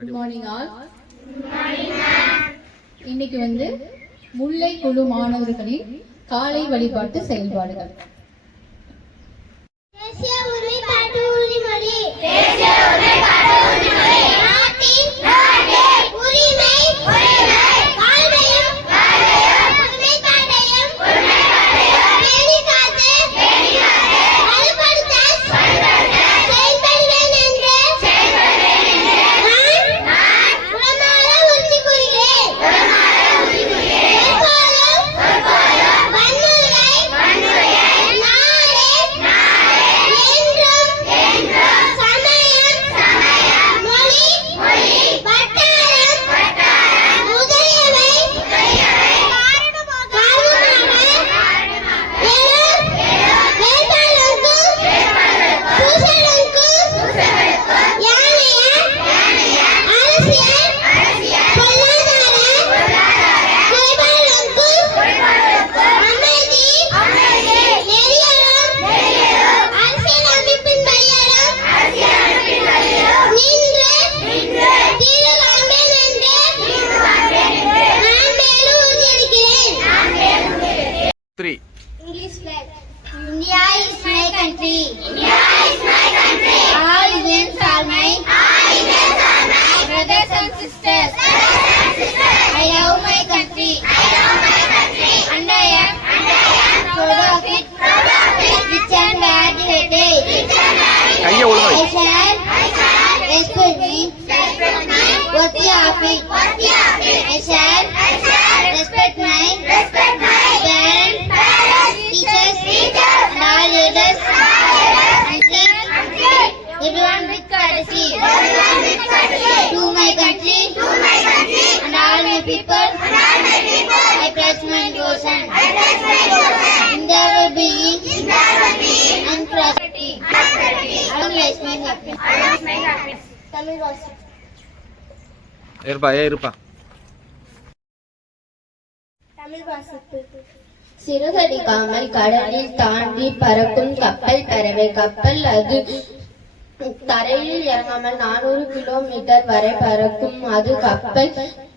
Good morning all. இன்னைக்கு முல்லை குழு மாணவர்களின் காலை வழிபாட்டு செயல்பாடுகள். தேசிய ஒருமைப்பாட்டு உறுதிமொழி. தேசிய ஒருமைப்பாட்டு உறுதிமொழி. நாட்டின் உரிமை வாழ்வையும் ஒருமைப்பாட்டையும் பேணிக்காத்து வலுப்படுத்த செயல்படுவேன் என்று நான் உளமாற உறுதி கூறுகிறேன். English flag. India is my country. India is my country. All Indians are my. Brothers and sisters. I love my country. And I am proud of it. Rich and bad heritage. I shall respect me. Worthy of it. I shall respect my parents, teachers, and all leaders, and treat everyone with courtesy. To my country, and all my people, I pledge my devotion. In their well-being and prosperity. I will raise my happiness. Tamil Vasu. சிறகடிக்காமல் கடலில் தாண்டி பறக்கும் கப்பல் பறவை. கப்பல் அது தரையில் இறங்காமல் 400 kilometre வரை பறக்கும். அது கப்பல்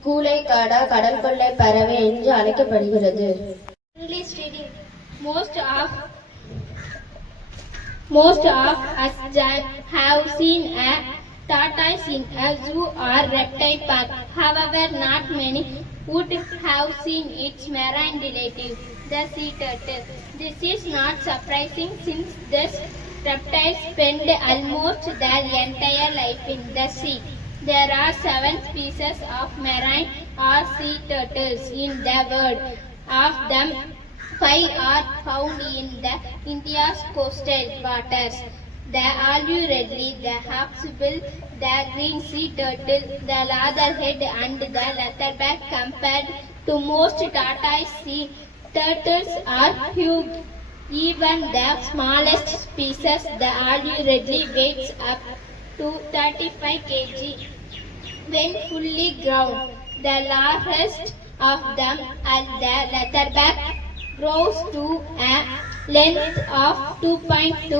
கூளைக்காடா கடல் கொள்ளை பறவை என்று அழைக்கப்படுகிறது. English reading. Most of us have seen a tortoise in a zoo or reptile park. However, not many would have seen its marine relative, the sea turtle. This is not surprising since these reptiles spend almost their entire life in the sea. There are 7 species of marine or sea turtles in the world. Of them, 5 are found in the India's coastal waters. The alluredly, the hawksbill, the green sea turtle, the leatherhead and the leatherback compared to most tortoise sea turtles are huge. Even the smallest species, the alluredly, weighs up to 35 kg when fully grown. The largest of them, the leatherback, grows to a length of 2.2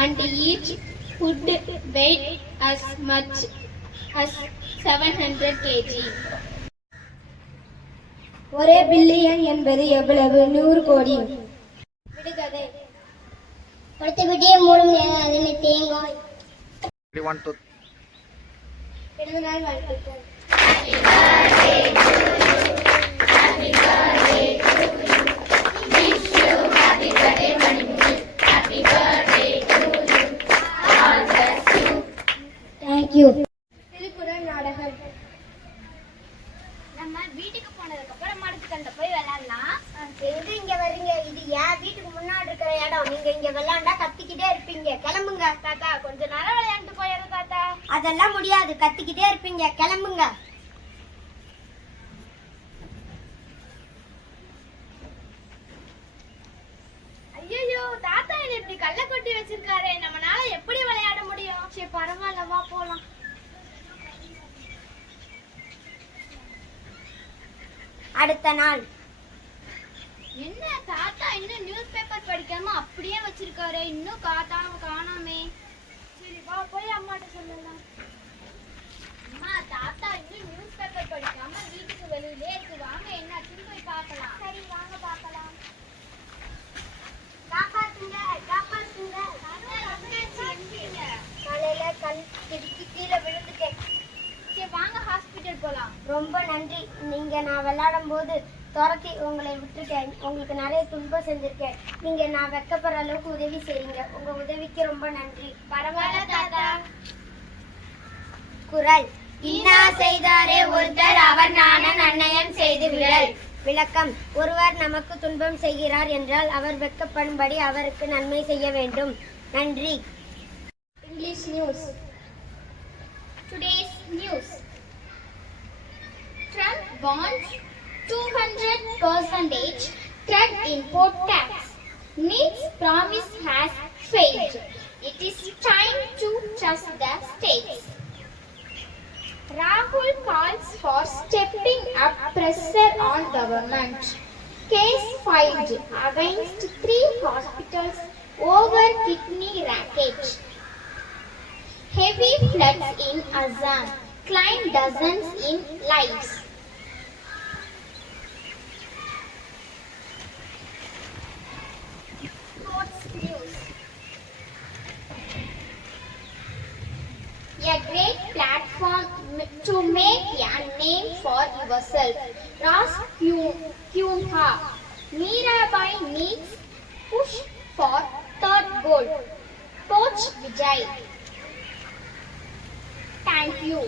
and each would weigh as much as 700 kg. ஒரே billion என்பது எவ்வளவு? 100 கோடி. விடுகதை. அடுத்த விடிய மூடும் நேரம் அதனை தேங்காய். பிறந்த நாள் வாழ்த்துக்கள். Happy birthday to you. Happy birthday to you. Wish you happy birthday Manipuri. Happy birthday to you. God bless you. Thank you. Thirukkural நாடகம். நம்ம வீட்டுக்கு போனதுக்கு அப்புறம் மரத்துக்கண்ட போய் விளையாடலாம். எங்க இங்க வர்றீங்க? இது ஏன் வீட்டுக்கு முன்னாடி இருக்கிற இடம். நீங்க இங்க விளையாண்டா கத்திக்கிட்டே இருப்பீங்க. கிளம்புங்க. தாத்தா கொஞ்ச நேரம் விளையாண்டு போயிடுறேன் தாத்தா. அதெல்லாம் முடியாது, கத்திக்கிட்டே இருப்பீங்க. கிளம்புங்க. ஐயோ தாத்தா என்ன இப்படி கல்ல கொட்டி வச்சிருக்காரு. நம்மனால எப்படி விளையாட முடியும்? சரி பரவாயில்ல, வா போலாம். அடுத்த நாள். என்ன தாத்தா இன்னும் நியூஸ் பேப்பர் படிக்காம அப்படியே வச்சிருக்காரு. இன்னும் காணாமே. சரி வா போய் அம்மாட்ட சொல்லலாம். அம்மா போலாம். ரொம்ப நன்றி. நீங்க நான் விளையாடும் போது துரத்தி உங்களை விட்டுட்டேன். உங்களுக்கு நிறைய துன்பம் செஞ்சிருக்கேன். நீங்க நான் வெக்கப்படுற அளவுக்கு உதவி செய்யுங்க. உங்க உதவிக்கு ரொம்ப நன்றி. பரவாயில்ல தாத்தா. குறள். இன்னா செய்தாரே ஒருத்தர் அவர் நாண நன்னயம் செய்து விடல். விளக்கம். ஒருவர் நமக்கு துன்பம் செய்கிறார் என்றால் அவர் வெட்கப்படும்படி அவருக்கு நன்மை செய்ய வேண்டும். நன்றி. English news. Today's news. Trump wants 200% truck import tax. Needs promise has failed. It is time to trust the states. Rahul calls for stepping up pressure on government. Case filed against 3 hospitals over kidney wreckage. Heavy floods in Assam claim dozens in lives. Sports news. A great platform to make a name for yourself. Ras Kyunha. Mirabai needs push for third goal. Coach Vijay. Thank you.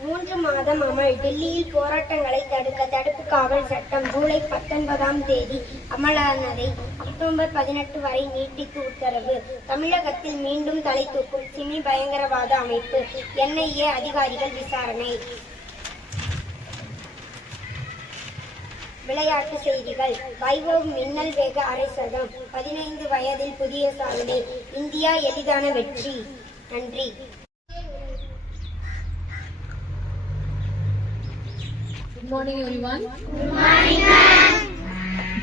3 மாதம் அமல். டெல்லியில் போராட்டங்களை தடுக்க தடுப்பு காவல் சட்டம் ஜூலை 19ஆம் தேதி அமலானதை October 18 வரை நீட்டித்து உத்தரவு. தமிழகத்தில் மீண்டும் தலை தூக்கும் சிமி பயங்கரவாத அமைப்பு. NIA அதிகாரிகள் விசாரணை. விளையாட்டு செய்திகள். வைபவ் மின்னல் வேக அரை சதம். 15 வயதில் புதிய சாதனை. இந்தியா எளிதான வெற்றி. நன்றி. Good morning everyone. Good morning ma'am.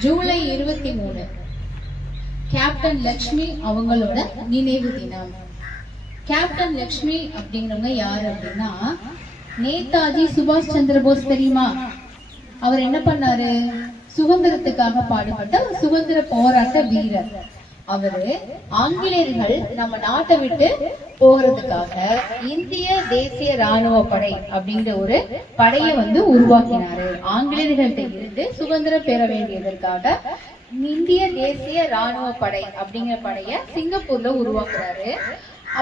July 23 captain Lakshmi அவங்களோட நினைவு தினம். கேப்டன் லக்ஷ்மி அப்படிங்கிறவங்க யாரு அப்படின்னா, நேதாஜி சுபாஷ் சந்திர போஸ் தெரியுமா? அவர் என்ன பண்ணாரு? சுதந்திரத்துக்காக பாடுபட்ட ஒரு சுதந்திர போராட்ட வீரர். அவரு ஆங்கிலேயர்கள் நம்ம நாட்டை விட்டு போகிறதுக்காக இந்திய தேசிய ராணுவ படை அப்படிங்கிற ஒரு படையை உருவாக்கினாரு. ஆங்கிலேயர்கள்ட்ட இருந்து சுதந்திரம் பெற வேண்டியதற்காக இந்திய தேசிய ராணுவ படை அப்படிங்கிற படைய சிங்கப்பூர்ல உருவாக்குறாரு.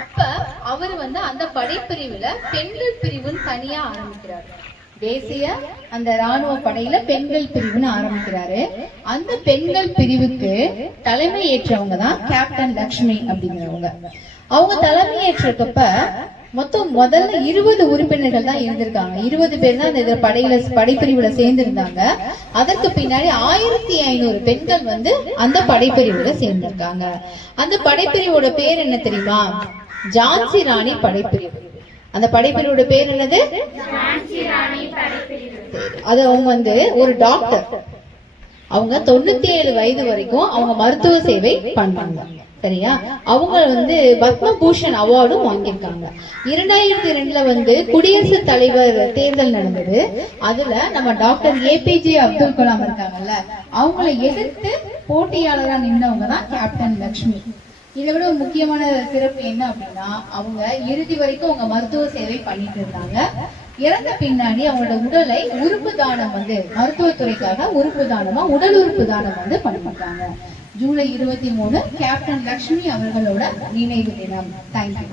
அப்ப அவர் அந்த படைப்பிரிவுல பெண்கள் பிரிவுன்னு தனியா ஆரம்பிக்கிறாரு. தேசிய அந்த ராணுவ படையில பெண்கள் பிரிவுன்னு ஆரம்பிக்கிறாரு. அந்த பெண்கள் பிரிவுக்கு தலைமை ஏற்றவங்க தான் கேப்டன் லக்ஷ்மி அப்படிங்கிறவங்க. அவங்க தலைமை ஏற்றப்ப மொத்தம் முதல்ல 20 உறுப்பினர்கள் தான் இருந்திருக்காங்க. 20 பேர் தான் இந்த படைப்பிரிவுல சேர்ந்திருந்தாங்க. அதற்கு பின்னாடி 1500 பெண்கள் அந்த படைப்பிரிவுல சேர்ந்திருக்காங்க. அந்த படைப்பிரிவோட பேர் என்ன தெரியுமா? ஜான்சி ராணி படைப்பிரிவு. அந்த படைப்பிரிவோட பேர் என்னது? அது அவங்க ஒரு டாக்டர். அவங்க 97 வயது வரைக்கும் அவங்க மருத்துவ சேவை பண்ணாங்க. சரியா? அவங்க பத்மபூஷன் அவார்டும் வாங்கியிருக்காங்க. 2002ல குடியரசுத் தலைவர் தேர்தல் நடந்தது. அதுல நம்ம டாக்டர் APJ அப்துல் கலாம் இருக்காங்கல்ல, அவங்களை எதிர்த்து போட்டியாளரா நின்றவங்க தான் கேப்டன் லக்ஷ்மி. இதை விட முக்கியமான சிறப்பு என்ன அப்படின்னா, அவங்க இறுதி வரைக்கும் அவங்க மருத்துவ சேவை பண்ணிட்டு இருந்தாங்க. இறந்த பின்னாடி அவங்களோட உடலை உறுப்பு தானம் மருத்துவத்துறைக்காக உறுப்பு தானமா உடல் உறுப்பு தானம் பண்ணிட்டாங்க. ஜூலை 23 கேப்டன் லக்ஷ்மி அவர்களோட நினைவு தினம். தேங்க்யூ.